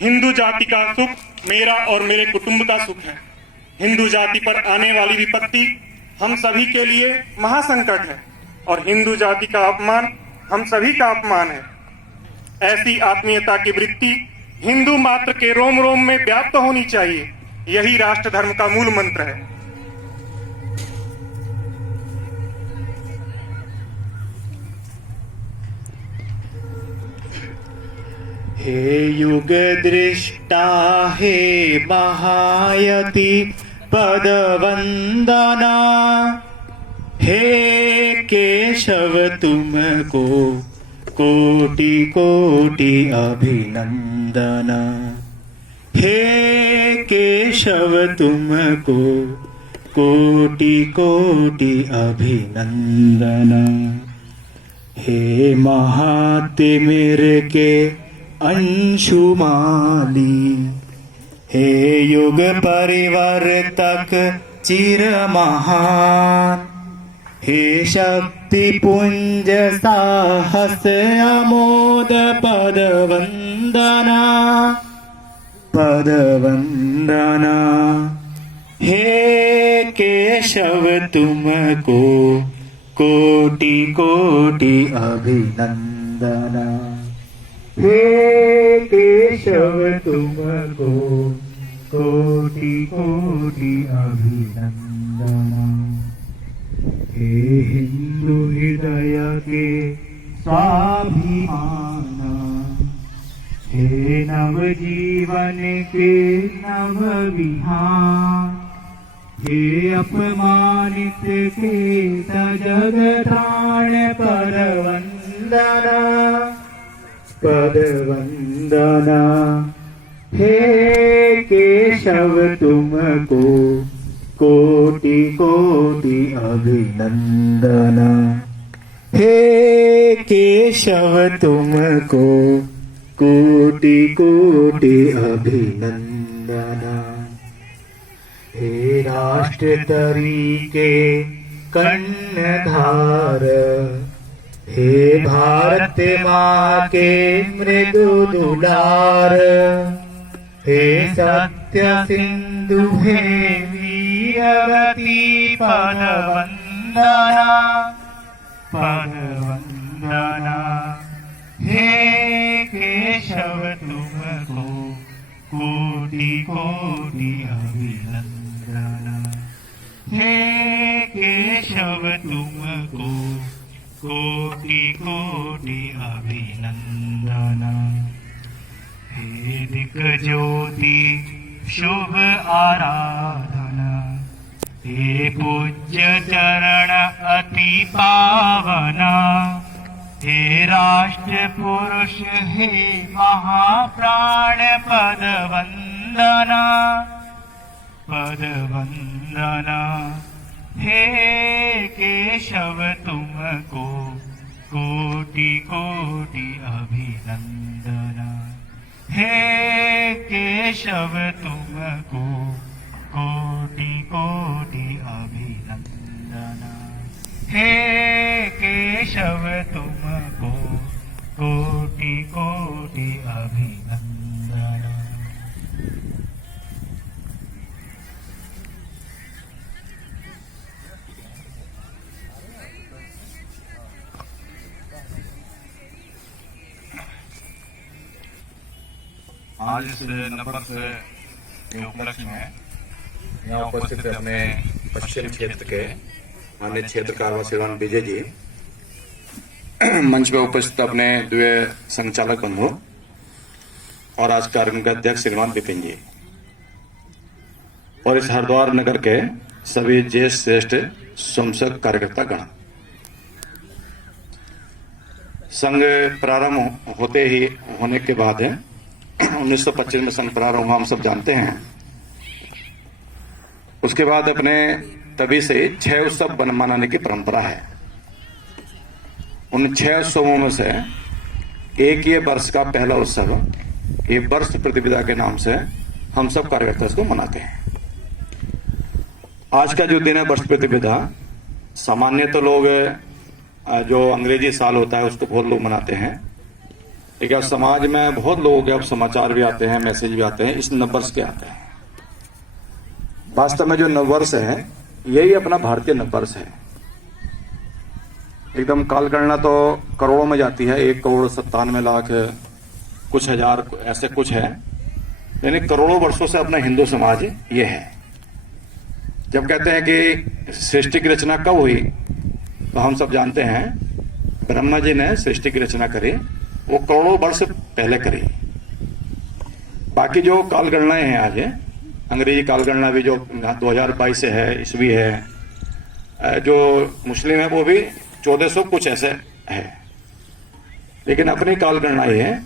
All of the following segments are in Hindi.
हिंदू जाति का सुख मेरा और मेरे कुटुंब का सुख है। हिंदू जाति पर आने वाली विपत्ति हम सभी के लिए महासंकट है और हिंदू जाति का अपमान हम सभी का अपमान है। ऐसी आत्मीयता की वृत्ति हिंदू मात्र के रोम रोम में व्याप्त होनी चाहिए। यही राष्ट्र धर्म का मूल मंत्र है। हे युग दृष्टा हे महायति पदवंदना, हे केशव तुमको कोटि कोटि अभिनंदना। हे केशव तुमको कोटि कोटि अभिनंदना। हे महातिमिर के अंशुमाली, हे युग परिवर्तक चिर महान, हे शक्ति पुंज साहस अमोद पदवंदना पदवंदना। हे केशव तुमको कोटि कोटि अभिनंदना। हे केशव तुमको कोटि कोटि अभिनंदना। हे हिंदू हृदय के स्वाभिमान, हे नवजीवन के नव विहान, हे अपमानित के जगत्राण पदवंदना पदवंदना। हे केशव तुमको कोटि कोटि अभिनंदना। हे केशव तुमको कोटि कोटि अभिनंदना। हे राष्ट्र तरीके कर्णधार, हे भारत माँ के मृदु दुलार, हे सत्य सिंधु हे वीरवती पदवंदना पदवंदना। हे केशव तुमको कोटि कोटि अभिनंदना। हे केशव तुमको कोटि कोटि अभिनंदना। हे दिक्ज्योति शुभ आराधना, हे पूज्य चरण अति पावना, हे राष्ट्र पुरुष हे महाप्राण पदवंदना पदवंदना। हे केशव तुमको कोटि कोटि अभिनंदना। हे केशव तुमको कोटि कोटि अभिनंदना। हे केशव तुमको कोटि कोटि अभिनंदना। आज इस नववर्ष के उपलक्ष्य में यहाँ उपस्थित अपने पश्चिम क्षेत्र के माननीय क्षेत्रकार श्रीमान विजय जी, मंच पे उपस्थित अपने द्वितीय संचालक बंधु और आज कार्यक्रम के अध्यक्ष श्रीमान विपिन जी और इस हरिद्वार नगर के सभी ज्येष्ठ श्रेष्ठ स्वयंसेवक कार्यकर्ता गण। संघ प्रारंभ होने के बाद 1925 में संघ प्रारंभ हुआ, हम सब जानते हैं। उसके बाद अपने तभी से 6 उत्सव मनाने की परंपरा है। उन 6 उत्सवों में से एक ये वर्ष का पहला उत्सव, ये वर्ष प्रतिपदा के नाम से हम सब कार्यकर्ता इसको मनाते हैं। आज का जो दिन है वर्ष प्रतिपदा, सामान्य तो लोग जो अंग्रेजी साल होता है उसको बहुत लोग मनाते हैं, लेकिन अब समाज में बहुत लोगों के अब समाचार भी आते हैं, मैसेज भी आते हैं, इस नववर्ष के आते हैं। वास्तव में जो नववर्ष है यही अपना भारतीय नववर्ष है। एकदम कालगणना तो करोड़ों में जाती है, 1,97,00,000 कुछ हजार ऐसे कुछ है, यानी करोड़ों वर्षों से अपना हिंदू समाज ये है। जब कहते हैं कि सृष्टि की रचना कब हुई, तो हम सब जानते हैं ब्रह्मा जी ने सृष्टि की रचना करी, वो करोड़ों वर्ष पहले करी। बाकी जो कालगणनाएं हैं आज, अंग्रेजी कालगणना भी जो 2022 से है, ईस्वी है, जो मुस्लिम है वो भी 1400 कुछ ऐसे है, लेकिन अपनी कालगणना ये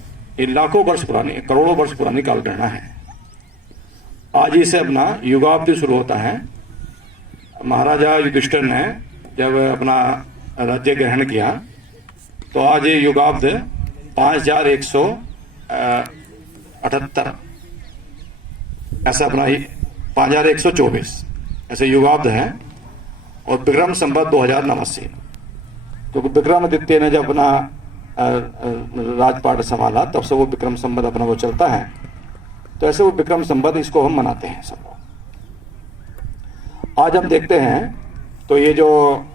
लाखों वर्ष पुरानी, करोड़ों वर्ष पुरानी कालगणना है। आज ही से अपना युगाब्द शुरू होता है। महाराजा युधिष्ठिर ने जब अपना राज्य ग्रहण किया तो आज ये युगाब्द 5178 ऐसा अपना 5124 ऐसे युगाब्द है, और विक्रम संवत 2089। तो विक्रमादित्य ने जब अपना राजपाट संभाला तब से वो विक्रम संवत अपना वो चलता है, तो ऐसे वो विक्रम संवत इसको हम मनाते हैं सब लोग। आज हम देखते हैं तो ये जो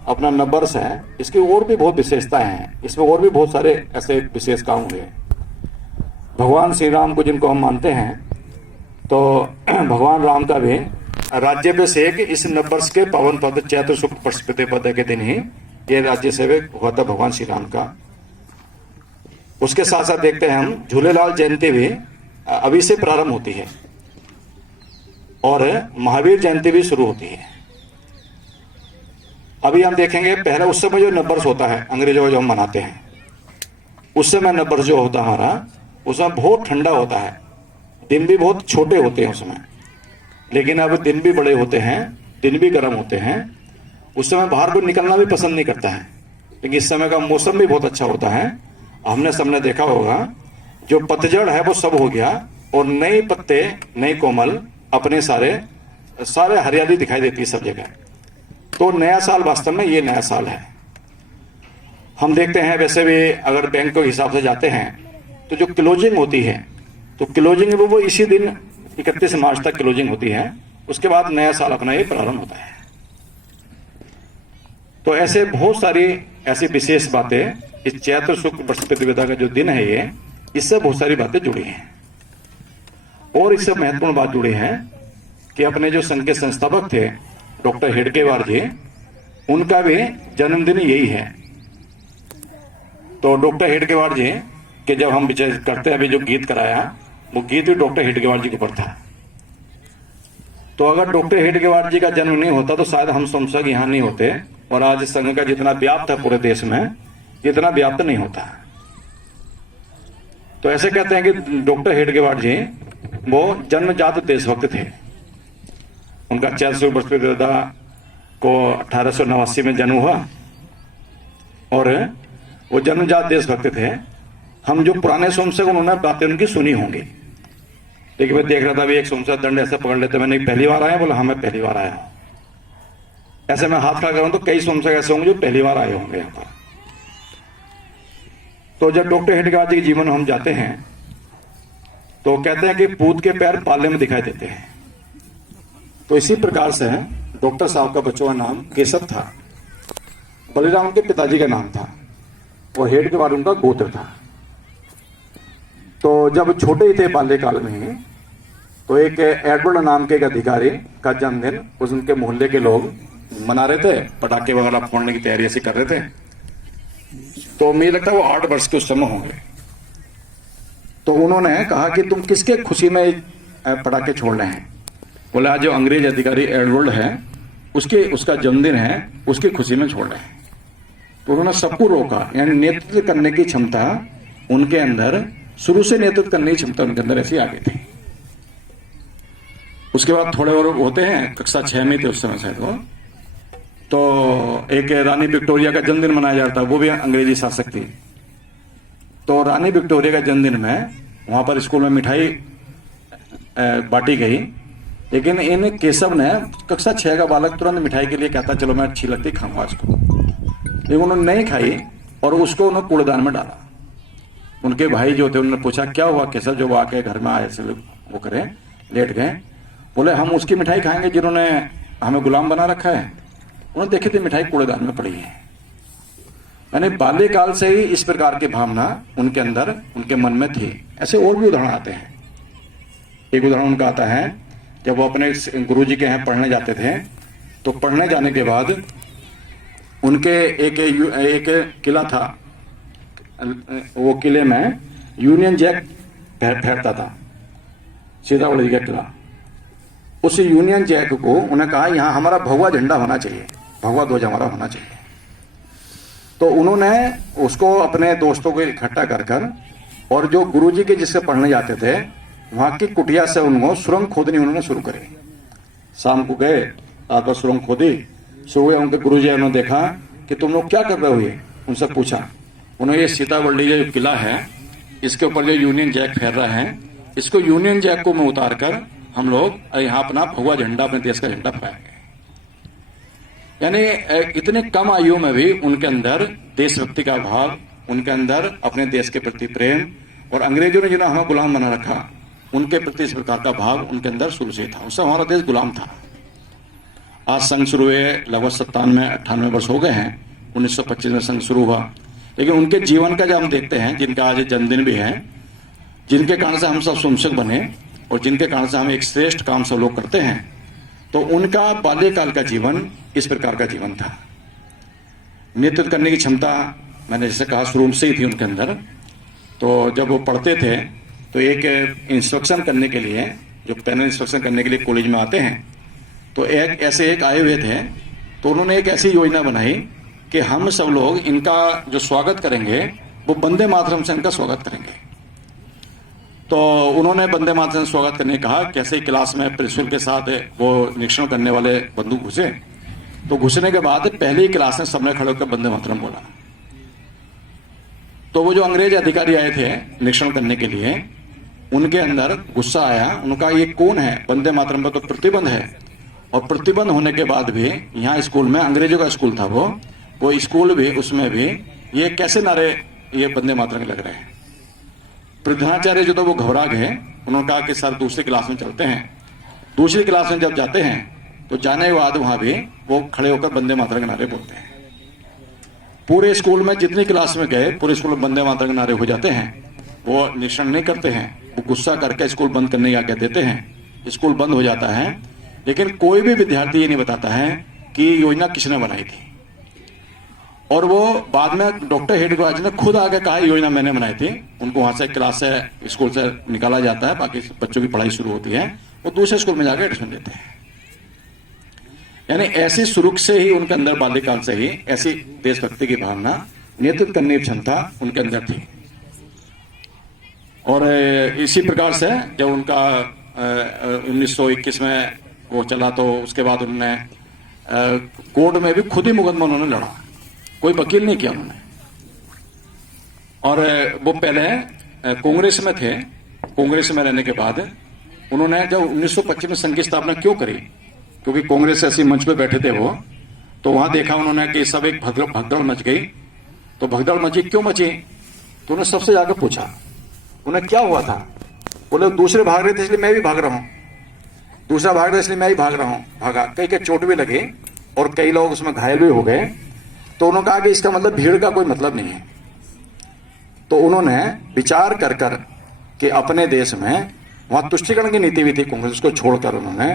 अपना नववर्ष है इसकी और भी बहुत विशेषताएं हैं, इसमें और भी बहुत सारे ऐसे विशेष काम हुए। भगवान श्री राम को जिनको हम मानते हैं, तो भगवान राम का भी राज्याभिषेक इस नववर्ष के पावन पद चैत्र शुक्ल पशुपति पद के दिन ही ये राज्याभिषेक हुआ था भगवान श्री राम का। उसके साथ साथ देखते हैं हम झूलेलाल जयंती भी अभी से प्रारंभ होती है, और महावीर जयंती भी शुरू होती है। अभी हम देखेंगे पहले उस समय जो नववर्ष होता है अंग्रेजों जो हम मनाते हैं, उस समय नववर्ष जो होता है हमारा, उसमें बहुत ठंडा होता है, दिन भी बहुत छोटे होते हैं उसमें। लेकिन अब दिन भी बड़े होते हैं, दिन भी गर्म होते हैं। उस समय बाहर कोई निकलना भी पसंद नहीं करता है, लेकिन इस समय का मौसम भी बहुत अच्छा होता है। हमने सबने देखा होगा जो पतझड़ है वो सब हो गया, और नए पत्ते नए कोमल अपने सारे हरियाली दिखाई देती है सब जगह। तो नया साल वास्तव में ये नया साल है। हम देखते हैं वैसे भी अगर बैंक के हिसाब से जाते हैं तो जो क्लोजिंग होती है, तो क्लोजिंग वो इसी दिन 31 मार्च तक क्लोजिंग होती है, उसके बाद नया साल अपना ये प्रारंभ होता है। तो ऐसे बहुत सारी ऐसी विशेष बातें इस चैत्र शुक्ल प्रतिपदा का जो दिन है ये, इससे बहुत सारी बातें जुड़ी हैं। और इससे महत्वपूर्ण बात जुड़ी है कि अपने जो संघ के संस्थापक थे डॉक्टर हेडगेवार जी, उनका भी जन्मदिन यही है। तो डॉक्टर हेडगेवार जी के जब हम विचार करते हैं, अभी जो गीत कराया वो गीत भी डॉक्टर हेडगेवार जी के ऊपर था। तो अगर डॉक्टर हेडगेवार जी का जन्म नहीं होता तो शायद हम संसद यहाँ नहीं होते, और आज संघ का जितना व्याप्त है पूरे देश में, इतना व्याप्त नहीं होता। तो ऐसे कहते हैं कि डॉक्टर हेडगेवार जी वो जन्मजात देशभक्त थे। उनका चैत्र शुक्ल प्रतिपदा को 1889 में जन्म हुआ, और वो जन्मजात देशभक्त थे। हम जो पुराने सोमसक उन्होंने बातें उनकी सुनी होंगी, लेकिन मैं देख रहा था अभी एक सोमसक दंड ऐसे पकड़ लेते, मैंने पहली बार आया, बोला हाँ मैं पहली बार आया हूं। ऐसे मैं हाथ खड़ा कर रहा हूं तो कई सोमसक ऐसे होंगे जो पहली बार आए होंगे यहाँ पर। तो जब डॉक्टर हेडगेवार जी के जीवन हम जाते हैं तो कहते हैं कि पूत के पैर पाले में दिखाई देते हैं। तो इसी प्रकार से डॉक्टर साहब का बच्चों का नाम केशव था, बलिराम के पिताजी का नाम था, और हेडगेवार उनका गोत्र था। तो जब छोटे ही थे बाल्यकाल में, तो एक एडवर्ड नाम के एक अधिकारी का जन्मदिन उनके मोहल्ले के लोग मना रहे थे, पटाखे वगैरह फोड़ने की तैयारी ऐसी कर रहे थे। तो मुझे लगता है वो 8 वर्ष के उस समय होंगे। तो उन्होंने कहा कि तुम किसके खुशी में पटाखे छोड़ रहे हैं? बोले आज जो अंग्रेज अधिकारी एडवर्ड है उसका जन्मदिन है, उसकी खुशी में छोड़ रहे हैं। तो उन्होंने सबको रोका, यानी नेतृत्व करने की क्षमता उनके अंदर, शुरू से नेतृत्व करने की क्षमता उनके अंदर ऐसी आ गई थी। उसके बाद थोड़े और होते हैं, कक्षा 6 में थे उस समय शायद वो, तो एक रानी विक्टोरिया का जन्मदिन मनाया जाता है, वो भी अंग्रेजी शासक थी। तो रानी विक्टोरिया का जन्मदिन में वहां पर स्कूल में मिठाई बांटी गई, लेकिन इन केशव ने, कक्षा 6 का बालक, तुरंत मिठाई के लिए कहता चलो मैं अच्छी लगती खाऊंगा इसको, लेकिन उन्होंने नहीं खाई और उसको उन्होंने कूड़ेदान में डाला। उनके भाई जो थे उन्होंने पूछा क्या हुआ केसर, जो वो आके घर में आए से वो करें लेट गए। बोले हम उसकी मिठाई खाएंगे जिन्होंने हमें गुलाम बना रखा है। उन्होंने देखी थी मिठाई कूड़ेदान में पड़ी है। यानी बाल्यकाल से ही इस प्रकार की भावना उनके अंदर उनके मन में थी। ऐसे और भी उदाहरण आते हैं। एक उदाहरण उनका आता है, जब वो अपने गुरुजी के यहाँ पढ़ने जाते थे तो पढ़ने जाने के बाद उनके एक किला था, वो किले में यूनियन जैक फहरता था, सीतावड़ी का किला। उस यूनियन जैक को उन्हें कहा यहाँ हमारा भगवा झंडा होना चाहिए, भगवा ध्वज हमारा होना चाहिए। तो उन्होंने उसको अपने दोस्तों को इकट्ठा कर कर और जो गुरुजी के जिससे पढ़ने जाते थे वहां की कुटिया से उनको सुरंग खोदनी उन्होंने शुरू करी। शाम को गए, रात भर सुरंग खोदी, सुबह उनके गुरुजी ने देखा कि तुम लोग क्या कर रहे हो, ये उनसे पूछा। उन्होंने ये सीतावड़ी जो किला है इसके ऊपर जो यूनियन जैक फहर रहा है, इसको यूनियन जैक को में उतार कर हम लोग यहाँ अपना भगवा झंडा, अपने देश का झंडा फहराएंगे। यानी इतने कम आयु में भी उनके अंदर देशभक्ति का भाव, उनके अंदर अपने देश के प्रति प्रेम, और अंग्रेजों ने जिन्हें हमें गुलाम बना रखा उनके प्रति इस प्रकार का भाव उनके अंदर शुरू से था। उससे हमारा देश गुलाम था। आज संघ शुरू हुए लगभग 97-98 वर्ष हो गए हैं। 1925 में संघ शुरू हुआ, लेकिन उनके जीवन का जब हम देखते हैं, जिनका आज जन्मदिन भी है, जिनके कारण से हम सब स्वयंसेवक बने और जिनके कारण से हम एक श्रेष्ठ काम सब लोग करते हैं, तो उनका बाल्यकाल का जीवन इस प्रकार का जीवन था। नेतृत्व करने की क्षमता मैंने जैसे कहा शुरू से ही थी उनके अंदर। तो जब वो पढ़ते थे तो एक इंस्ट्रक्शन करने के लिए, जो पैनल इंस्ट्रक्शन करने के लिए कॉलेज में आते हैं, तो एक आए हुए थे। तो उन्होंने एक ऐसी योजना बनाई कि हम सब लोग इनका जो स्वागत करेंगे वो वंदे मातरम से इनका स्वागत करेंगे। तो उन्होंने वंदे मातरम से स्वागत करने कहा। कैसे क्लास में प्रिंसिपल के साथ वो निरीक्षण करने वाले बंधु घुसे, तो घुसने के बाद पहली क्लास में सबने खड़े होकर वंदे मातरम बोला। तो वो जो अंग्रेज अधिकारी आए थे निरीक्षण करने के लिए, उनके अंदर गुस्सा आया। उनका ये कौन है, वंदे मातरम पर तो प्रतिबंध है, और प्रतिबंध होने के बाद भी यहाँ स्कूल में, अंग्रेजों का स्कूल था वो स्कूल भी, उसमें भी ये कैसे नारे ये वंदे मातरम के लग रहे हैं। प्रधानाचार्य जो तो वो घबरा गए। उन्होंने कहा कि सर दूसरी क्लास में चलते हैं। दूसरी क्लास में जब जाते हैं तो जाने के बाद वहां भी वो खड़े होकर वंदे मातरम के नारे बोलते हैं। पूरे स्कूल में जितनी क्लास में गए, पूरे स्कूल में वंदे मातरम के नारे हो जाते हैं। वो निरीक्षण नहीं करते हैं, वो गुस्सा करके स्कूल बंद करने की आज्ञा देते हैं। स्कूल बंद हो जाता है, लेकिन कोई भी विद्यार्थी ये नहीं बताता है कि योजना किसने बनाई थी। और वो बाद में डॉक्टर हेडगेवार ने खुद आके कहा योजना मैंने बनाई थी। उनको वहां से क्लास से, स्कूल से निकाला जाता है, बाकी बच्चों की पढ़ाई शुरू होती है, वो दूसरे स्कूल में जाकर एडमिशन लेते हैं। यानी ऐसी शुरू से ही उनके अंदर, बाल्यकाल से ही ऐसी देशभक्ति की भावना, नेतृत्व करने की क्षमता उनके अंदर थी। और इसी प्रकार से जब उनका 1921 में वो चला, तो उसके बाद उन्होंने कोर्ट में भी खुद ही मुकदमा उन्होंने लड़ा, कोई वकील नहीं किया उन्होंने। और वो पहले कांग्रेस में थे। कांग्रेस में रहने के बाद उन्होंने जब 1925 में संघ की स्थापना क्यों करी, क्योंकि कांग्रेस ऐसी मंच पे बैठे थे वो, तो वहां देखा उन्होंने कि सब एक भगदड़ मच गई। तो भगदड़ मची, क्यों मची? तो उन्होंने सबसे जाकर पूछा उन्हें क्या हुआ था। बोले दूसरे भाग रहे थे इसलिए मैं भी भाग रहा हूं, दूसरा भाग रहा इसलिए मैं भी भाग रहा हूं। भागा, कई कई चोट भी लगी और कई लोग उसमें घायल भी हो गए। तो उन्होंने कहा कि इसका मतलब भीड़ का कोई मतलब नहीं है। तो उन्होंने विचार कर कर कि अपने देश में वहां तुष्टीकरण की नीति भी थी कांग्रेस को छोड़कर, उन्होंने,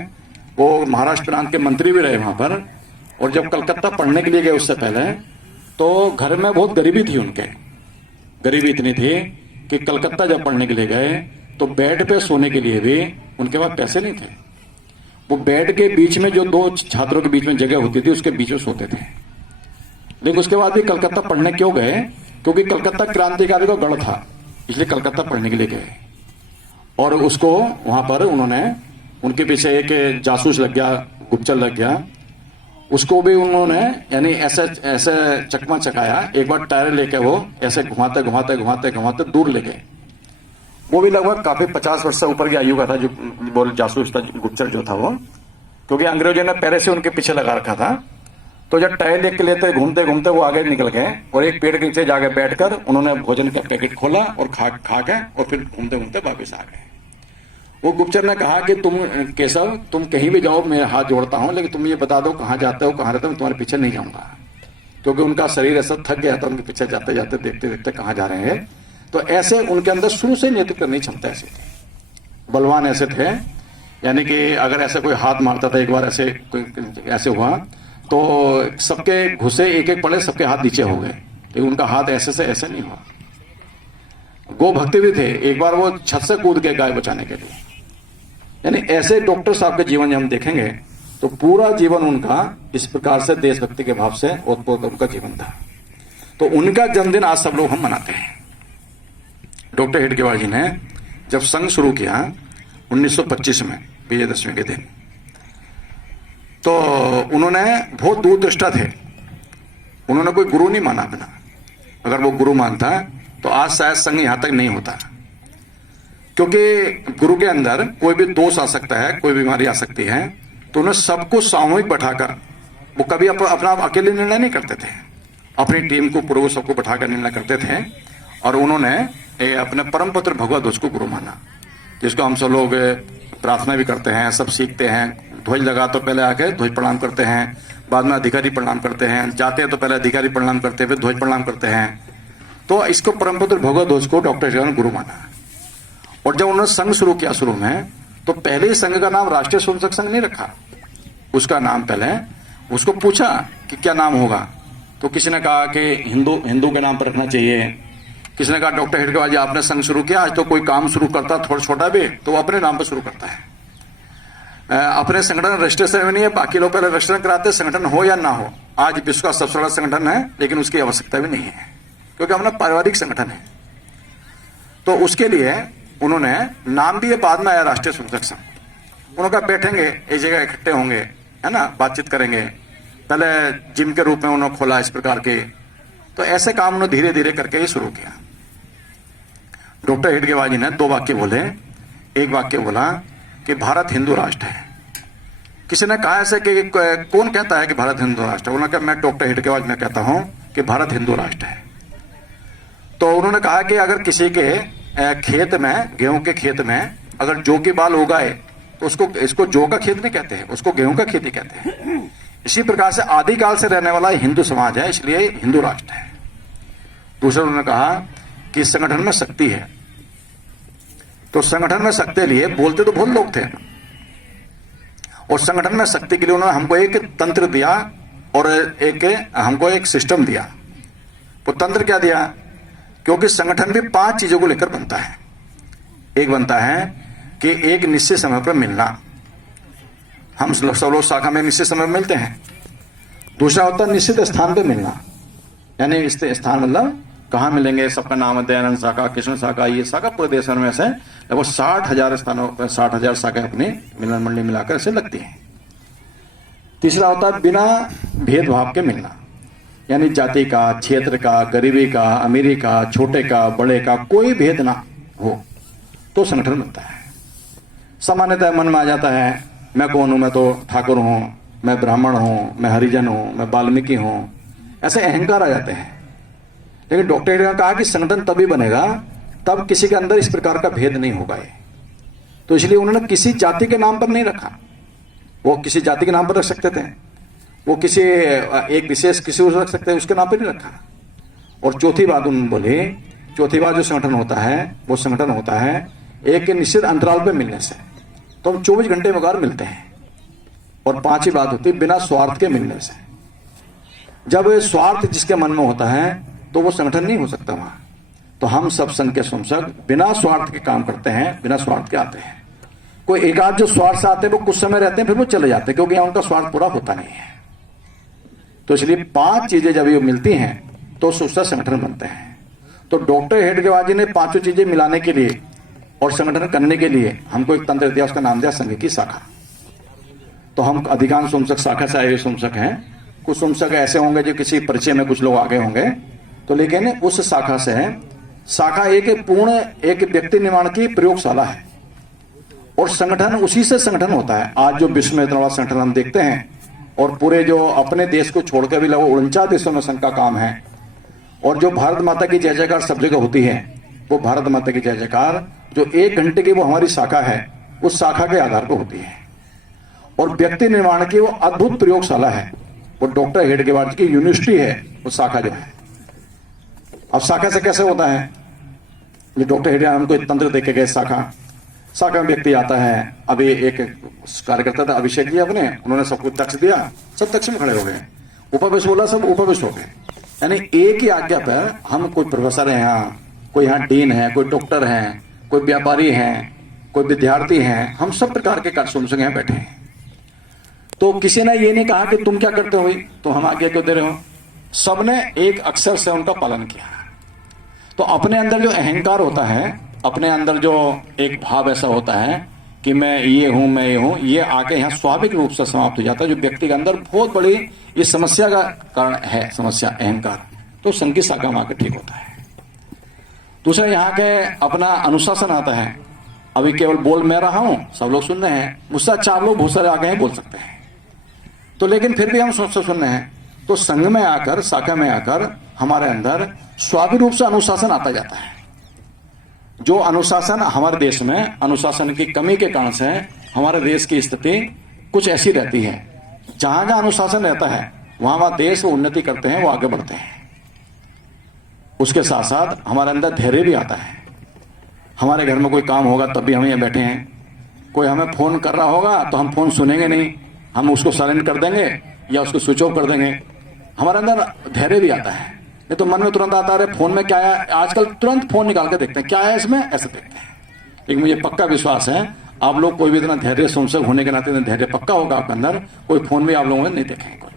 वो महाराष्ट्र प्रांत के मंत्री भी रहे वहां पर। और जब कलकत्ता पढ़ने के लिए गए उससे पहले, तो घर में बहुत गरीबी थी उनके। गरीबी इतनी थी कि कलकत्ता जब पढ़ने के लिए गए तो बेड पे सोने के लिए भी उनके पास पैसे नहीं थे। वो बेड के बीच में, जो दो छात्रों के बीच में जगह होती थी, उसके बीच में सोते थे। लेकिन उसके बाद भी कलकत्ता पढ़ने क्यों गए? क्योंकि कलकत्ता क्रांतिकारी का गढ़ था, इसलिए कलकत्ता पढ़ने के लिए गए। और उसको वहां पर उन्होंने, उनके पीछे एक जासूस लग गया, गुप्तचर लग गया, उसको भी उन्होंने यानी ऐसे ऐसे चकमा चकाया। एक बार टायर लेके वो ऐसे घुमाते घुमाते घुमाते घुमाते दूर ले गए। वो भी लगभग काफी 50 वर्ष से ऊपर की आयु का था, जो बोल जासूस था, गुप्तचर जो था वो, क्योंकि अंग्रेजों ने पहले से उनके पीछे लगा रखा था। तो जब टहल लेके लेते घूमते घूमते वो आगे निकल गए और एक पेड़ के नीचे जाके बैठकर उन्होंने भोजन का पैकेट खोला और खा के और फिर घूमते घूमते वापस आ गए। वो गुप्तचर ने कहा कि तुम केशव, तुम कहीं भी जाओ, मैं हाथ जोड़ता हूं, लेकिन तुम ये बता दो कहाँ जाते हो, कहाँ रहते हो, मैं तुम्हारे पीछे नहीं जाऊंगा। क्योंकि उनका शरीर ऐसा थक गया था, उनके पीछे जाते जाते देखते देखते कहाँ जा रहे हैं। तो ऐसे उनके अंदर शुरू से नेतृत्व करने की क्षमता ऐसी थी, बलवान ऐसे थे। यानी कि अगर ऐसे कोई हाथ मारता था, एक बार ऐसे हुआ तो सबके घुसे एक एक पड़े, सबके हाथ नीचे हो गए, लेकिन उनका हाथ ऐसे से ऐसे नहीं हुआ। गो भक्ति भी थे, एक बार वो छत से कूद के गाय बचाने के लिए। यानी ऐसे डॉक्टर साहब के जीवन हम देखेंगे तो पूरा जीवन उनका इस प्रकार से देशभक्ति के भाव से ओतप्रोत उनका जीवन था। तो उनका जन्मदिन आज सब लोग हम मनाते हैं। डॉक्टर हेडगेवार जी ने जब संघ शुरू किया 1925 में विजयदशमी के दिन, तो उन्होंने बहुत दूरदृष्टा थे। उन्होंने कोई गुरु नहीं माना अपना। अगर वो गुरु मानता तो आज शायद संघ यहां तक नहीं होता, क्योंकि गुरु के अंदर कोई भी दोष आ सकता है, कोई बीमारी आ सकती है, तो उन्हें सबको सामूहिक बैठाकर, वो कभी अपना अकेले निर्णय नहीं करते थे, अपनी टीम को पूर्व सबको बैठाकर निर्णय करते थे। और उन्होंने अपने परम पुत्र भगवत ध्वज को गुरु माना, जिसको हम सब लोग प्रार्थना भी करते हैं, सब सीखते हैं। ध्वज लगा तो पहले आके ध्वज प्रणाम करते हैं, बाद में अधिकारी प्रणाम करते हैं, जाते हैं तो पहले अधिकारी प्रणाम करते हैं, फिर ध्वज प्रणाम करते हैं। तो इसको परम पुत्र भगवत ध्वज को डॉक्टर हेडगेवार ने गुरु माना। और जब उन्होंने संघ शुरू किया शुरू में, तो पहले ही संघ का नाम राष्ट्रीय स्वयंसेवक संघ नहीं रखा। उसका नाम पहले उसको पूछा कि क्या नाम होगा, तो किसी ने कहा कि हिंदू के नाम पर रखना चाहिए। किसी ने कहा डॉक्टर हेडगेवार जी आपने संघ शुरू किया, आज तो कोई काम शुरू करता थोड़ा छोटा भी तो वो अपने नाम पर शुरू करता है। अपने संगठन रजिस्ट्रेशन में नहीं है, बाकी लोग पहले रजिस्ट्रेशन कराते, संगठन हो या ना हो। आज विश्व का सबसे बड़ा संगठन है, लेकिन उसकी आवश्यकता भी नहीं है, क्योंकि अपना पारिवारिक संगठन है। तो उसके लिए उन्होंने नाम भी बाद में आया राष्ट्रीय स्वयंसेवक संघ। उन्होंने कहा बैठेंगे, एक जगह इकट्ठे होंगे, है ना, बातचीत करेंगे। पहले जिम के रूप में उन्होंने खोला इस प्रकार के। तो ऐसे काम उन्होंने धीरे धीरे करके ही शुरू किया। डॉक्टर हेडगेवार जी ने 2 वाक्य बोले। एक वाक्य बोला कि भारत हिंदू राष्ट्र है। किसी ने कहा ऐसे कि कौन कहता है कि भारत हिंदू राष्ट्र है? उन्होंने कहा मैं डॉक्टर हेडगेवार जी ने कहता हूं कि भारत हिंदू राष्ट्र है। तो उन्होंने कहा कि अगर किसी के खेत में, गेहूं के खेत में अगर जौ की बाल उगाए तो इसको जौ का खेत नहीं कहते हैं, उसको गेहूं का खेती कहते हैं। इसी प्रकार से आदिकाल से रहने वाला हिंदू समाज है, इसलिए हिंदू राष्ट्र है। दूसरा उन्होंने कहा कि संगठन में शक्ति है, तो संगठन में शक्ति लिए बोलते तो बहुत लोग थे, और संगठन में शक्ति के लिए उन्होंने हमको एक तंत्र दिया और हमको एक सिस्टम दिया। वो तंत्र क्या दिया? क्योंकि संगठन भी 5 चीजों को लेकर बनता है। एक बनता है कि एक निश्चित समय पर मिलना, हम सब लोग शाखा में निश्चित समय पर मिलते हैं। दूसरा होता है निश्चित स्थान पर मिलना, यानी स्थान मतलब कहाँ मिलेंगे, सबका नाम है दयानंद शाखा, कृष्ण शाखा, ये शाखा पूरे देश में से लगभग 60,000 स्थानों पर 60,000 शाखा अपनी मिलन मंडली मिलाकर ऐसे लगती है। तीसरा होता है बिना भेदभाव के मिलना, यानी जाति का, क्षेत्र का, गरीबी का, अमीरी का, छोटे का, बड़े का कोई भेद ना हो तो संगठन बनता है। सामान्यतः मन में आ जाता है मैं कौन हूं, मैं तो ठाकुर हूं, मैं ब्राह्मण हूं, मैं हरिजन हूं, मैं वाल्मीकि हूं, ऐसे अहंकार आ जाते हैं। लेकिन डॉक्टर हेडगेवार ने कहा कि संगठन तभी बनेगा तब किसी के अंदर इस प्रकार का भेद नहीं होगा। तो इसलिए उन्होंने किसी जाति के नाम पर नहीं रखा। वो किसी जाति के नाम पर रख सकते थे, वो किसी एक विशेष किसी को रख सकते थे, उसके नाम पर नहीं रखा। और चौथी बात उन्होंने बोली, चौथी बात जो संगठन होता है वो संगठन होता है एक निश्चित अंतराल पर मिलने से, तो हम 24 घंटे में मिलते हैं। और 5वीं बात होती है बिना स्वार्थ के मिलने से। जब स्वार्थ जिसके मन में होता है तो वो संगठन नहीं हो सकता वहां। तो हम सब संघ के स्वयंसेवक बिना स्वार्थ के काम करते हैं, बिना स्वार्थ के आते हैं। कोई एक आध जो स्वार्थ से आते हैं वो कुछ समय रहते हैं, फिर वो चले जाते हैं, क्योंकि यहाँ उनका स्वार्थ पूरा होता नहीं है। तो इसलिए 5 चीजें जब ये मिलती हैं तो उससे संगठन बनते हैं। तो डॉक्टर हेडगेवार जी ने 5 चीजें मिलाने के लिए और संगठन करने के लिए हमको एक तंत्र दिया, उसका नाम दिया संघ की शाखा। तो हम अधिकांश स्वयंसेवक शाखा से आए हुए स्वयंसेवक हैं। कुछ स्वयंसेवक ऐसे होंगे जो किसी परिचय में कुछ लोग आगे होंगे, तो लेकिन उस शाखा से शाखा एक पूर्ण एक व्यक्ति निर्माण की प्रयोगशाला है, और संगठन उसी से संगठन होता है। आज जो विश्व में इतना बड़ा संगठन हम देखते हैं, और पूरे जो अपने देश को छोड़कर भी लगभग 49 देशों में संघ का काम है। और जो भारत माता की जय जयकार सब जगह होती है, वो भारत माता की जय जयकार जो 1 घंटे की वो हमारी शाखा है, उस शाखा के आधार पर होती है। और व्यक्ति निर्माण की वो अद्भुत प्रयोगशाला है, वो डॉक्टर हेडगेवार की यूनिवर्सिटी है, वो शाखा जो है। अब शाखा से कैसे होता है, ये डॉक्टर हेडगेवार हमको एक तंत्र देके गए। शाखा में व्यक्ति आता है, अभी एक कार्यकर्ता था अभिषेक जी अपने, उन्होंने सबको दक्ष दिया, सब दक्ष में खड़े हो गए, उपविष्ट बोला, सब उपविष्ट हो गए। यानी एक ही आज्ञा पर हम, कोई प्रोफेसर है यहाँ, कोई यहाँ डीन है, कोई डॉक्टर है, कोई व्यापारी है, कोई विद्यार्थी है, हम सब प्रकार के कार्य संग यहाँ बैठे हैं। तो किसी ने ये नहीं कहा कि तुम क्या करते हो, तो हम आज्ञा क्यों दे रहे हो, सबने एक अक्षर से उनका पालन किया। तो अपने अंदर जो अहंकार होता है, अपने अंदर जो एक भाव ऐसा होता है कि मैं ये हूं, मैं ये हूं, ये आके यहाँ स्वाभाविक रूप से समाप्त हो जाता है, जो व्यक्ति के अंदर बहुत बड़ी इस समस्या का कारण है, समस्या अहंकार। तो संघ की शाखा में आकर ठीक होता है। दूसरा यहाँ के अपना अनुशासन आता है। अभी केवल बोल मैं रहा हूं, सब लोग सुन रहे हैं, मुझसे अच्छा आप लोग बहुत सारे आगे बोल सकते हैं, तो लेकिन फिर भी हम सोच से सुन रहे हैं। तो संघ में आकर, शाखा में आकर हमारे अंदर स्वाभाविक रूप से अनुशासन आता जाता है। जो अनुशासन हमारे देश में, अनुशासन की कमी के कारण से हमारे देश की स्थिति कुछ ऐसी रहती है। जहां जहां अनुशासन रहता है वहां वहां देश वो उन्नति करते हैं, वो आगे बढ़ते हैं। उसके साथ साथ हमारे अंदर धैर्य भी आता है। हमारे घर में कोई काम होगा तब भी हम यहाँ बैठे हैं, कोई हमें फोन कर रहा होगा तो हम फोन सुनेंगे नहीं, हम उसको साइलेंट कर देंगे या उसको स्विच ऑफ कर देंगे। हमारे अंदर धैर्य भी आता है। नहीं तो मन में तुरंत आता है फोन में क्या है, आजकल तुरंत फोन निकाल के देखते हैं क्या है इसमें, ऐसे देखते हैं। लेकिन मुझे पक्का विश्वास है आप लोग कोई भी इतना धैर्य संशय होने के नाते धैर्य पक्का होगा आपके अंदर, कोई फोन भी आप लोगों ने नहीं देखेंगे, कोई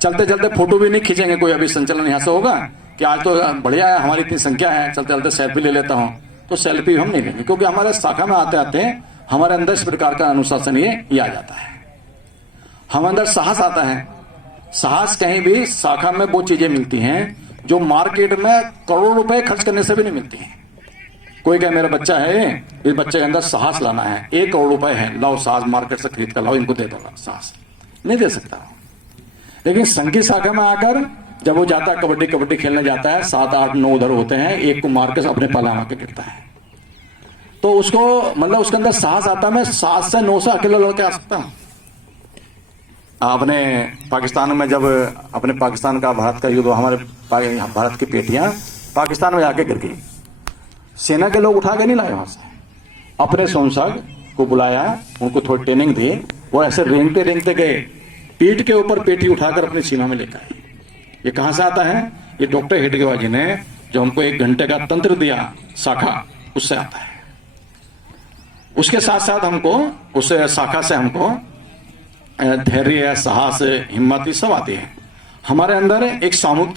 चलते चलते फोटो भी नहीं खींचेंगे। कोई अभी संचालन यहाँ से होगा कि आज तो बढ़िया है, हमारी इतनी संख्या है, चलते चलते सेल्फी ले लेता हूँ, तो सेल्फी हम नहीं लेंगे, क्योंकि हमारे शाखा में आते आते हमारे अंदर इस प्रकार का अनुशासन ये आ जाता है। हम अंदर साहस आता है। साहस कहीं भी शाखा में वो चीजें मिलती हैं जो मार्केट में करोड़ रुपए खर्च करने से भी नहीं मिलती हैं। कोई कहे मेरा बच्चा है, इस बच्चे के अंदर साहस लाना है, 1 करोड़ रुपए है, लाओ साहस मार्केट से खरीद कर लाओ, इनको दे दो साहस, नहीं दे सकता। लेकिन संघ की शाखा में आकर जब वो जाता है कबड्डी कबड्डी खेलने जाता है, 7 8 9 उधर होते हैं, एक को मार के अपने पाला मार के गिरता है, तो उसको मतलब उसके अंदर साहस आता है। मैं 7 से 9 से अकेला लड़के आ सकता हूं। आपने पाकिस्तान में जब अपने पाकिस्तान का भारत का युद्ध, हमारे भारत की पेटियां पाकिस्तान में जाके गिर गई, सेना के लोग उठा के नहीं लाए वहां से, अपने संसद को बुलाया, उनको थोड़ी ट्रेनिंग दी, वो ऐसे रेंगते रेंगते गए, पीठ के ऊपर पेटी उठाकर अपनी सीमा में लेकर आए। ये कहां से आता है? ये डॉक्टर हेडगेवार जी ने जो हमको 1 घंटे का तंत्र दिया शाखा, उससे आता है। उसके साथ साथ हमको उस शाखा से हमको धैर्य, साहस, हिम्मत, सब आती है। हमारे अंदर एक सामूहिक